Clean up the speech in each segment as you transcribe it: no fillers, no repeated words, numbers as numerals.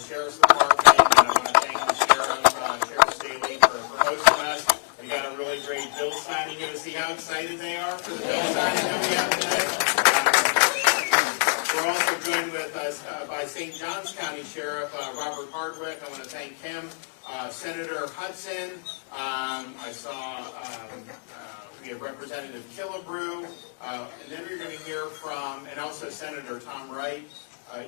the Sheriff's Department, and I want to thank the Sheriff Staley for hosting us. We got a really great bill signing. You want to see how excited they are for the bill signing that we have today? We're also joined with us by St. Johns County Sheriff Robert Hardwick. I want to thank him. Senator Hudson. I saw we have Representative Killebrew. And then we're going to hear from, and also Senator Tom Wright.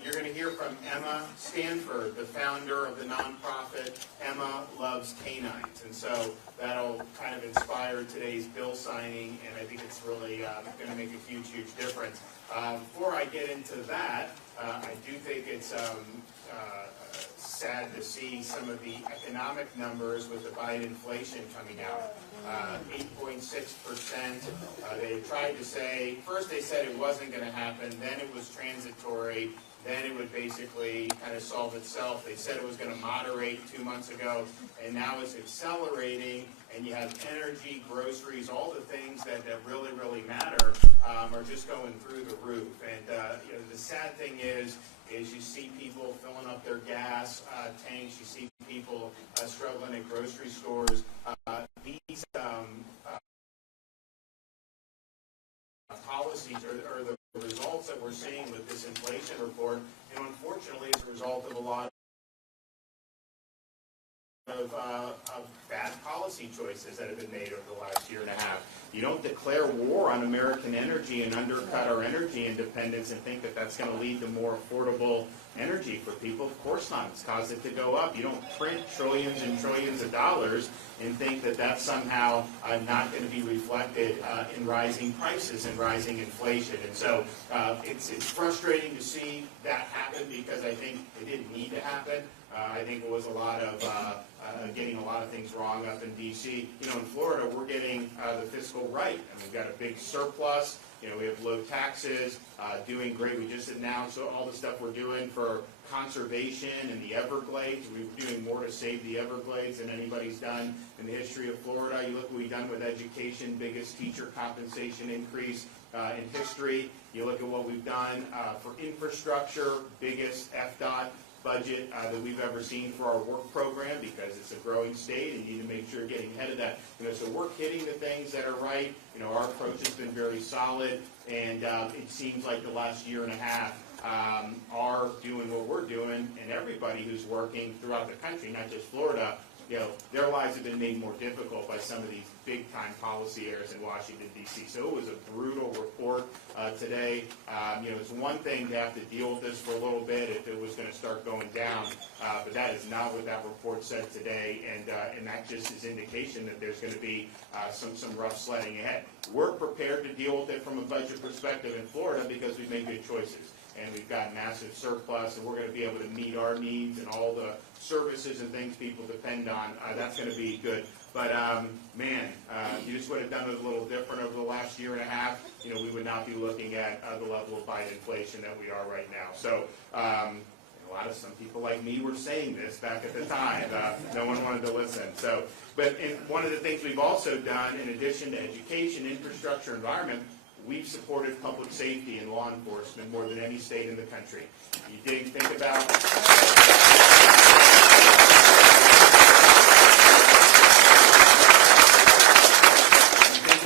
You're going to hear from Emma Stanford, the founder of the nonprofit Emma Loves K9s. And so that'll kind of inspire today's bill signing, and I think it's really going to make a huge, huge difference. Before I get into that, I do think it's sad to see some of the economic numbers with the Biden inflation coming out. 8.6%. They tried to say, first they said it wasn't going to happen, then it was transitory, then it would basically kind of solve itself. They said it was going to moderate 2 months ago, and now it's accelerating, and you have energy, groceries, all the things that really, really matter are just going through the roof. And the sad thing is you see people filling up their gas tanks, you see people struggling at grocery stores. These policies are the results that we're seeing with this inflation report, and unfortunately it's a result of a lot of bad policy choices that have been made over the last year and a half. You don't declare war on American energy and undercut our energy independence and think that that's going to lead to more affordable energy for people. Of course not. It's caused it to go up. You don't print trillions and trillions of dollars and think that that's somehow not going to be reflected in rising prices and rising inflation. And so it's frustrating to see that happen because I think it didn't need to happen. I think it was a lot of getting a lot of things wrong up in D.C. In Florida, we're getting the fiscal right, and we've got a big surplus. We have low taxes, doing great. We just announced all the stuff we're doing for conservation in the Everglades. We're doing more to save the Everglades than anybody's done in the history of Florida. You look what we've done with education, biggest teacher compensation increase in history. You look at what we've done for infrastructure, biggest FDOT budget that we've ever seen for our work program because it's a growing state and you need to make sure you're getting ahead of that. So we're hitting the things that are right. Our approach has been very solid, and it seems like the last year and a half are doing what we're doing, and everybody who's working throughout the country, not just Florida, their lives have been made more difficult by some of these big-time policy errors in Washington, D.C. So it was a brutal report today. It's one thing to have to deal with this for a little bit if it was going to start going down, but that is not what that report said today, and that just is indication that there's going to be some rough sledding ahead. We're prepared to deal with it from a budget perspective in Florida because we've made good choices. And we've got massive surplus, and we're going to be able to meet our needs and all the services and things people depend on. That's going to be good. But, you just would have done it a little different over the last year and a half. We would not be looking at the level of Biden inflation that we are right now. So some people like me were saying this back at the time. No one wanted to listen. But one of the things we've also done, in addition to education, infrastructure, environment, we've supported public safety and law enforcement more than any state in the country. You think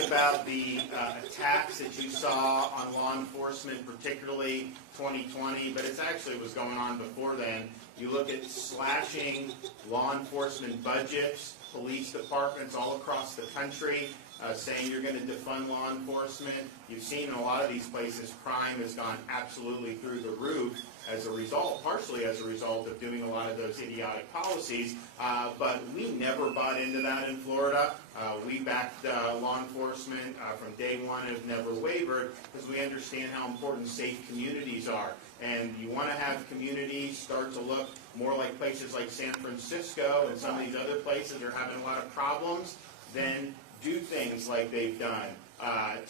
about the attacks that you saw on law enforcement, particularly 2020, but it actually was going on before then. You look at slashing law enforcement budgets, police departments all across the country, saying you're going to defund law enforcement. You've seen in a lot of these places crime has gone absolutely through the roof as a result, partially as a result of doing a lot of those idiotic policies, but we never bought into that in Florida. We backed law enforcement from day one and have never wavered because we understand how important safe communities are. And you want to have communities start to look more like places like San Francisco and some of these other places that are having a lot of problems, then do things like they've done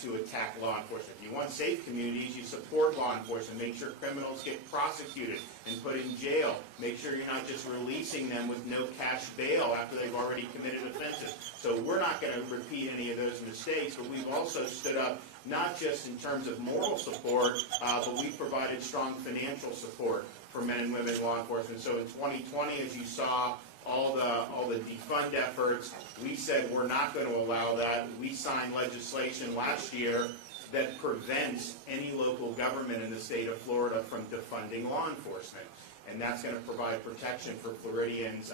to attack law enforcement. If you want safe communities, you support law enforcement. Make sure criminals get prosecuted and put in jail. Make sure you're not just releasing them with no cash bail after they've already committed offenses. So we're not going to repeat any of those mistakes, but we've also stood up not just in terms of moral support, but we've provided strong financial support for men and women law enforcement. So in 2020, as you saw, all the defund efforts, we said we're not going to allow that. We signed legislation last year that prevents any local government in the state of Florida from defunding law enforcement. And that's going to provide protection for Floridians,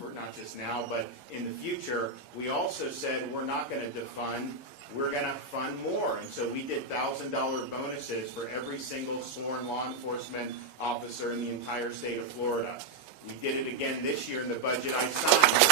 for not just now, but in the future. We also said we're not going to defund, we're going to fund more. And so we did $1,000 bonuses for every single sworn law enforcement officer in the entire state of Florida. We did it again this year in the budget I signed.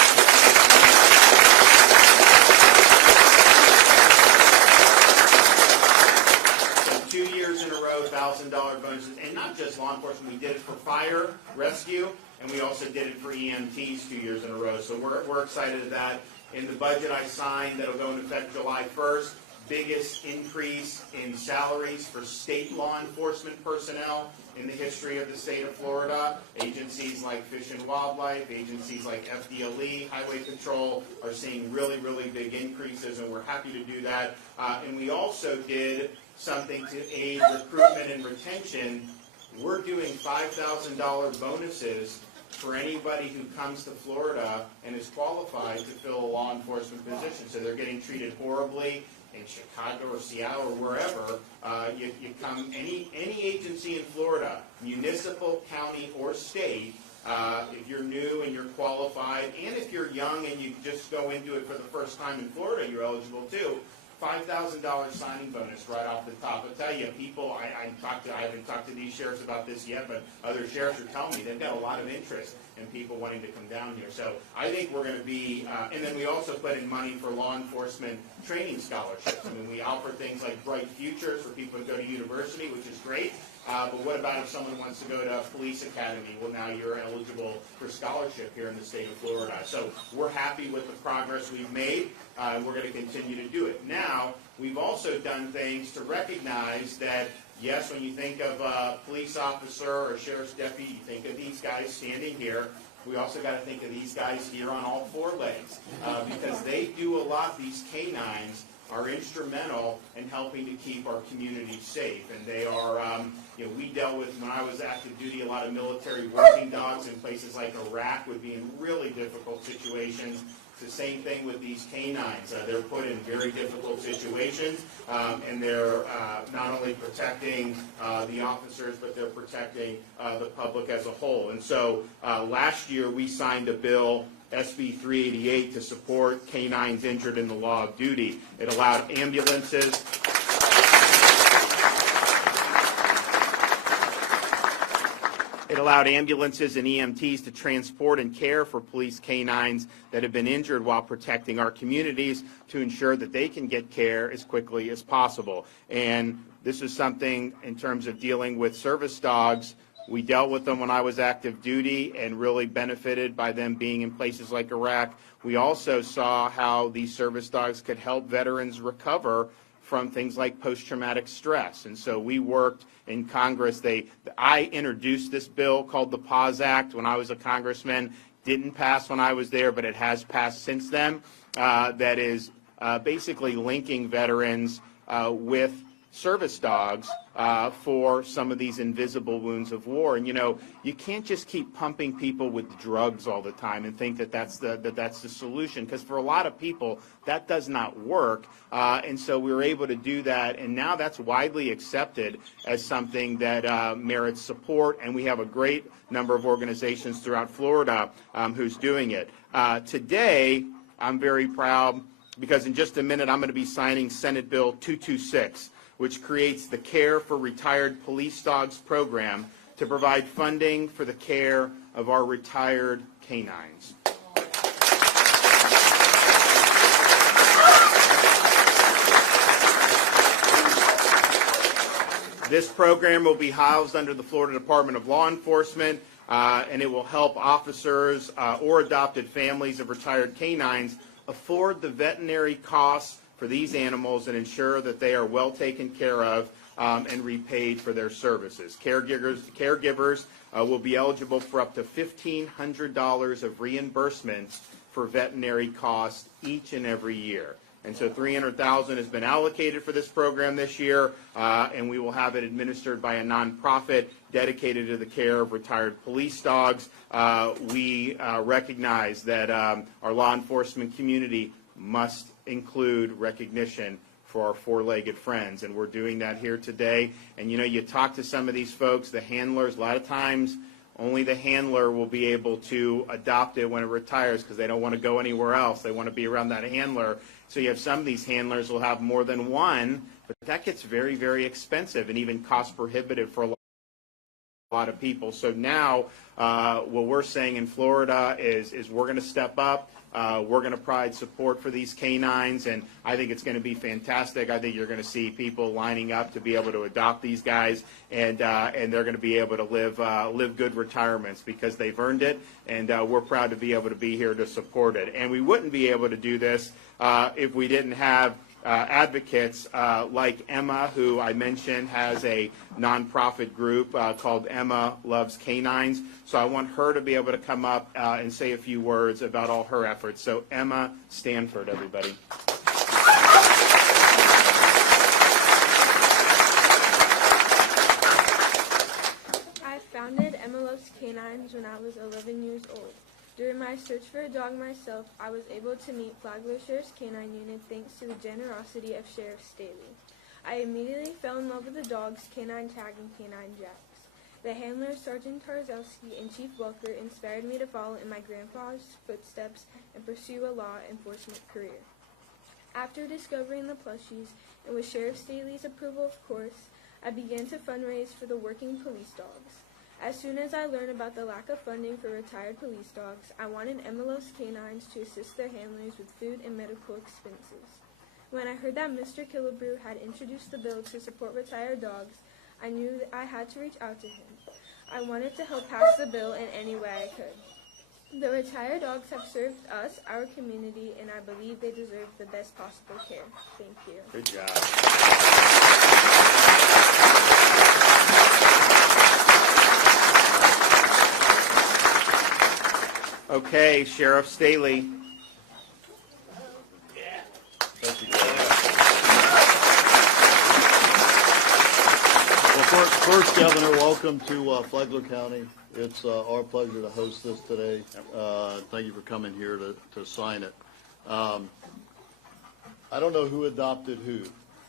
So 2 years in a row, $1,000 bonuses, and not just law enforcement. We did it for fire, rescue, and we also did it for EMTs 2 years in a row. So we're excited at that. In the budget I signed, that'll go into effect July 1st, biggest increase in salaries for state law enforcement personnel in the history of the state of Florida. Agencies like Fish and Wildlife, agencies like FDLE, Highway Patrol are seeing really, really big increases, and we're happy to do that. And we also did something to aid recruitment and retention. We're doing $5,000 bonuses for anybody who comes to Florida and is qualified to fill a law enforcement position. So they're getting treated horribly in Chicago or Seattle or wherever. You come, any agency in Florida, municipal, county, or state, if you're new and you're qualified, and if you're young and you just go into it for the first time in Florida, you're eligible too. $5,000 signing bonus right off the top. I'll tell you, people, I haven't talked to these sheriffs about this yet, but other sheriffs are telling me they've got a lot of interest in people wanting to come down here. So I think we're going to be, and then we also put in money for law enforcement training scholarships. I mean, we offer things like Bright Futures for people to go to university, which is great. But what about if someone wants to go to a police academy? Well, now you're eligible for scholarship here in the state of Florida. So we're happy with the progress we've made, and we're going to continue to do it. Now, we've also done things to recognize that, yes, when you think of a police officer or a sheriff's deputy, you think of these guys standing here. We also got to think of these guys here on all four legs, because they do a lot. These K9s are instrumental in helping to keep our community safe. And they are, we dealt with, when I was active duty, a lot of military working dogs in places like Iraq would be in really difficult situations. It's the same thing with these K9s. They're put in very difficult situations, and they're not only protecting the officers, but they're protecting the public as a whole. And so last year we signed a bill, SB 388, to support K9s injured in the law of duty. It allowed ambulances and EMTs to transport and care for police K9s that have been injured while protecting our communities, to ensure that they can get care as quickly as possible. And this is something in terms of dealing with service dogs. We dealt with them when I was active duty and really benefited by them being in places like Iraq. We also saw how these service dogs could help veterans recover from things like post-traumatic stress. And so we worked in Congress. I introduced this bill called the PAWS Act when I was a congressman. Didn't pass when I was there, but it has passed since then. That is basically linking veterans with service dogs for some of these invisible wounds of war. And you can't just keep pumping people with drugs all the time and think that that's the solution, because for a lot of people that does not work. And so we were able to do that, and now that's widely accepted as something that merits support, and we have a great number of organizations throughout Florida who's doing it. Today, I'm very proud, because in just a minute I'm going to be signing Senate Bill 226, which creates the Care for Retired Police Dogs program to provide funding for the care of our retired K9s. This program will be housed under the Florida Department of Law Enforcement, and it will help officers or adopted families of retired K9s afford the veterinary costs for these animals and ensure that they are well taken care of and repaid for their services. Caregivers will be eligible for up to $1,500 of reimbursements for veterinary costs each and every year. And so $300,000 has been allocated for this program this year, and we will have it administered by a nonprofit dedicated to the care of retired police dogs. We recognize that our law enforcement community must include recognition for our four-legged friends, and we're doing that here today. And you know, you talk to some of these folks, the handlers, a lot of times only the handler will be able to adopt it when it retires because they don't want to go anywhere else. They want to be around that handler. So you have some of these handlers will have more than one, but that gets very, very expensive and even cost prohibitive for a lot of people. So now what we're saying in Florida is we're going to step up. We're going to provide support for these K9s, and I think it's going to be fantastic. I think you're going to see people lining up to be able to adopt these guys, and they're going to be able to live good retirements because they've earned it, and we're proud to be able to be here to support it. And we wouldn't be able to do this if we didn't have advocates like Emma, who I mentioned has a nonprofit group called Emma Loves K9s. So I want her to be able to come up and say a few words about all her efforts. So Emma Stanford, everybody. I founded Emma Loves K9s when I was 11 years old. During my search for a dog myself, I was able to meet Flagler Sheriff's Canine Unit thanks to the generosity of Sheriff Staley. I immediately fell in love with the dogs, Canine Tag and Canine Jacks. The handler, Sergeant Tarzowski, and Chief Welker inspired me to follow in my grandpa's footsteps and pursue a law enforcement career. After discovering the plushies, and with Sheriff Staley's approval of course, I began to fundraise for the working police dogs. As soon as I learned about the lack of funding for retired police dogs, I wanted Emma Loves K9s to assist their handlers with food and medical expenses. When I heard that Mr. Killebrew had introduced the bill to support retired dogs, I knew that I had to reach out to him. I wanted to help pass the bill in any way I could. The retired dogs have served us, our community, and I believe they deserve the best possible care. Thank you. Good job. Okay, Sheriff Staley. Thank you. Well, first, Governor, welcome to Flagler County. It's our pleasure to host this today. Thank you for coming here to sign it. I don't know who adopted who.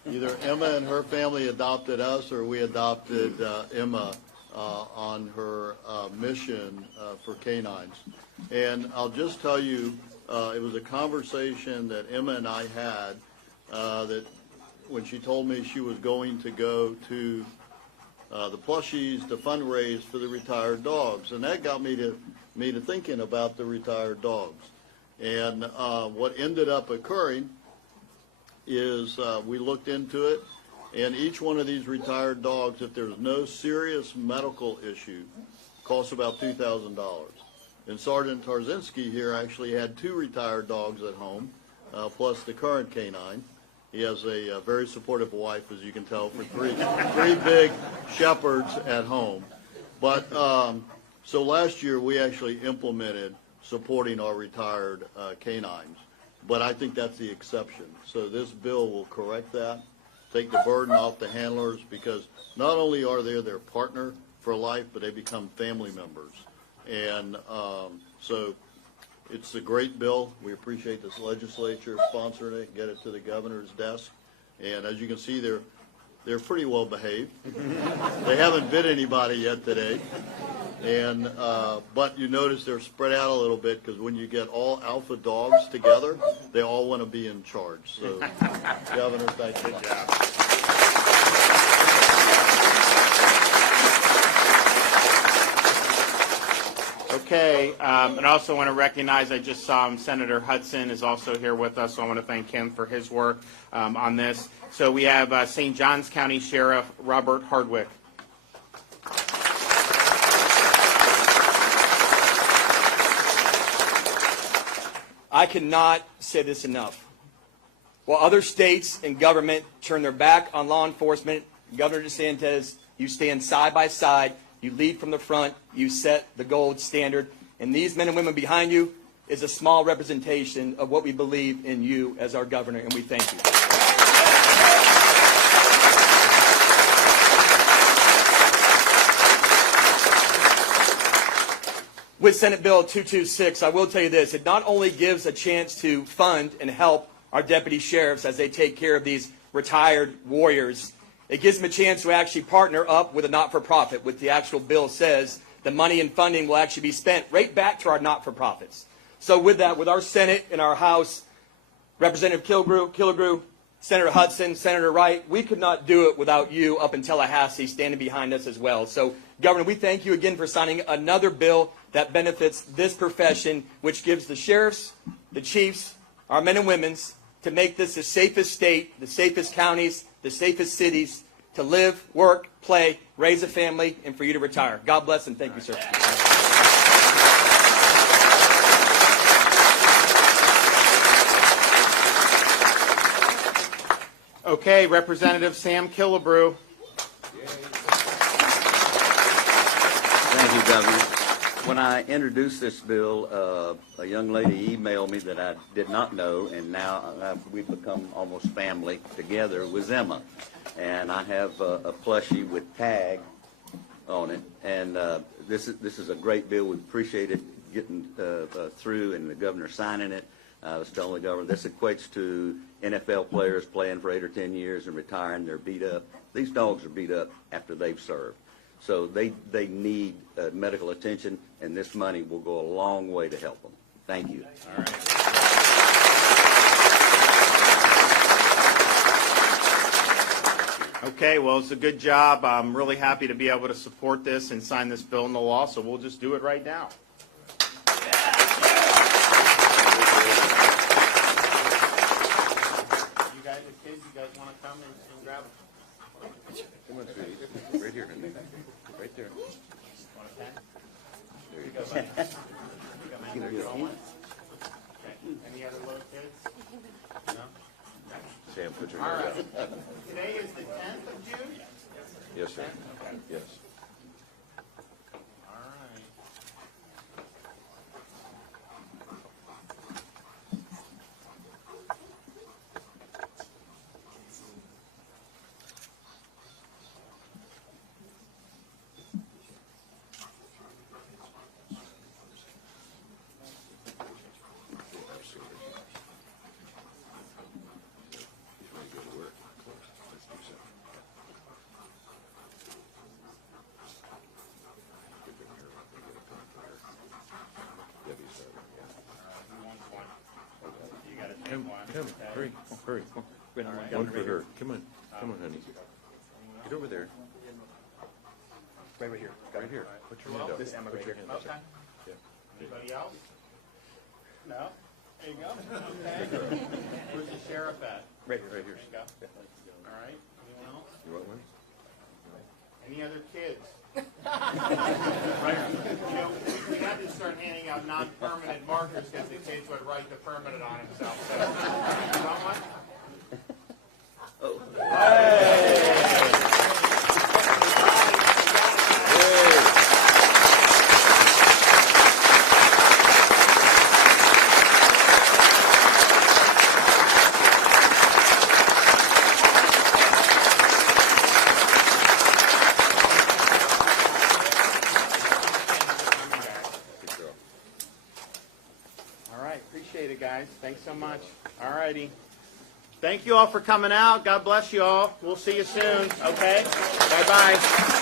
Either Emma and her family adopted us, or we adopted Emma on her mission for K9s. And I'll just tell you, it was a conversation that Emma and I had that when she told me she was going to go to the plushies to fundraise for the retired dogs. And that got me to thinking about the retired dogs. And what ended up occurring is we looked into it, and each one of these retired dogs, if there's no serious medical issue, costs about $2,000. And Sergeant Tarzinski here actually had 2 retired dogs at home, plus the current K9. He has a very supportive wife, as you can tell, for three big shepherds at home. But so last year we actually implemented supporting our retired K9s. But I think that's the exception. So this bill will correct that, take the burden off the handlers, because not only are they their partner for life, but they become family members. And so it's a great bill. We appreciate this legislature sponsoring it, get it to the governor's desk. And as you can see, they're pretty well behaved. They haven't bit anybody yet today. And but you notice they're spread out a little bit, because when you get all alpha dogs together, they all want to be in charge. So, Governor, thank you. Good job. Okay, and I also want to recognize, I just saw Senator Hudson is also here with us, so I want to thank him for his work on this. So we have St. Johns County Sheriff Robert Hardwick. I cannot say this enough. While other states and government turn their back on law enforcement, Governor DeSantis, you stand side by side, you lead from the front, you set the gold standard, and these men and women behind you, is a small representation of what we believe in you as our governor, and we thank you. With Senate Bill 226, I will tell you this, it not only gives a chance to fund and help our deputy sheriffs as they take care of these retired warriors, it gives them a chance to actually partner up with a not-for-profit, which the actual bill says the money and funding will actually be spent right back to our not-for-profits. So with that, with our Senate and our House, Representative Killigrew, Senator Hudson, Senator Wright, we could not do it without you up in Tallahassee standing behind us as well. So, Governor, we thank you again for signing another bill that benefits this profession, which gives the sheriffs, the chiefs, our men and women, to make this the safest state, the safest counties, the safest cities to live, work, play, raise a family, and for you to retire. God bless and thank you, sir. Okay, Representative Sam Killebrew. Thank you, Governor. When I introduced this bill, a young lady emailed me that I did not know, and now we've become almost family together, was Emma. And I have a plushie with tag on it, and this is a great bill. We appreciate it getting through and the governor signing it. I was telling the governor, this equates to NFL players playing for 8 or 10 years and retiring. They're beat up. These dogs are beat up after they've served. So they need medical attention, and this money will go a long way to help them. Thank you. All right. Okay, well, it's a good job. I'm really happy to be able to support this and sign this bill into law, so we'll just do it right now. You guys, the kids, you guys want to come and grab them? Come on, sweetie. Right here, honey. Right there. Want a pen? There you You go. got mine? You got mine? Your own ones? Okay. Any other little kids? No? Sam, put your All hand right. up. Today is the 10th of June? Yes, sir. Okay. Yes. All right. You got to take one. Come, hurry, hurry. One for her. Come on, honey. Get over there. Right here. Right here. Put your hand up. This Emma right here. Okay. Yeah. Anybody else? No? There you go. Okay. Where's the sheriff at? Right here. Right here. There you go. All right. Anyone else? You want one? Any other kids? Right. You know, we had to start handing out non-permanent markers because the kids would write the permanent on himself. So, you want one? All right, appreciate it, guys. Thanks so much. All righty. Thank you all for coming out. God bless you all. We'll see you soon, okay? Bye-bye.